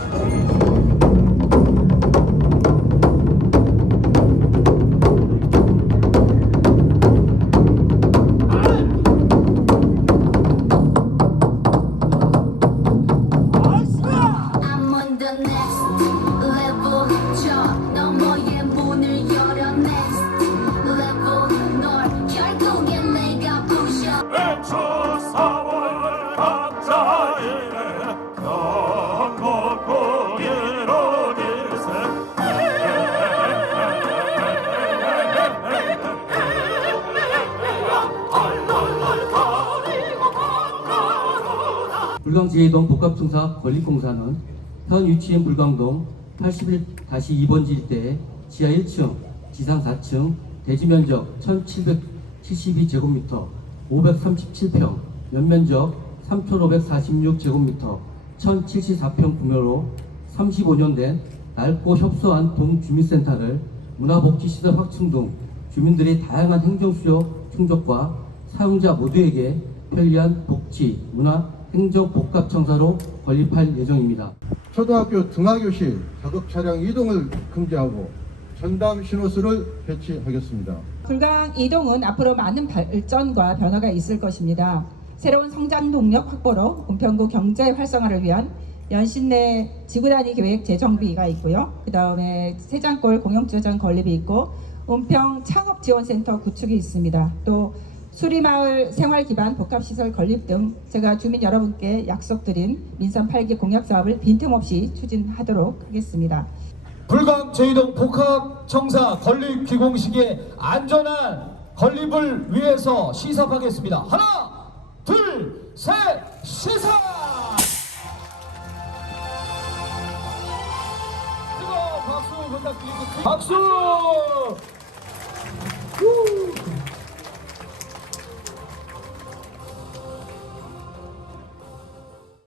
Canada. 불광 제2동 복합청사 건립공사는 현 유치원 불광동 81-2번지 일대에 지하 1층, 지상 4층, 대지 면적 1772제곱미터, 537평, 연면적 3546제곱미터, 1074평 구매로 35년 된 낡고 협소한 동주민센터를 문화복지시설 확충 등 주민들의 다양한 행정수요 충족과 사용자 모두에게 편리한 복지, 문화, 행정 복합청사로 건립할 예정입니다. 초등학교 등하교실 작업 차량 이동을 금지하고 전담 신호수를 배치하겠습니다. 불강 이동은 앞으로 많은 발전과 변화가 있을 것입니다. 새로운 성장 동력 확보로 은평구 경제 활성화를 위한 연신내 지구 단위 계획 재정비가 있고요. 그 다음에 세장골 공영주차장 건립이 있고 은평 창업 지원센터 구축이 있습니다. 또 수리마을 생활 기반 복합시설 건립 등 제가 주민 여러분께 약속드린 민선 8기 공약 사업을 빈틈없이 추진하도록 하겠습니다. 불광 제2동 복합청사 건립 기공식의 안전한 건립을 위해서 시사하겠습니다. 하나, 둘, 셋, 시사! 박수 부탁드리고 박수! 후!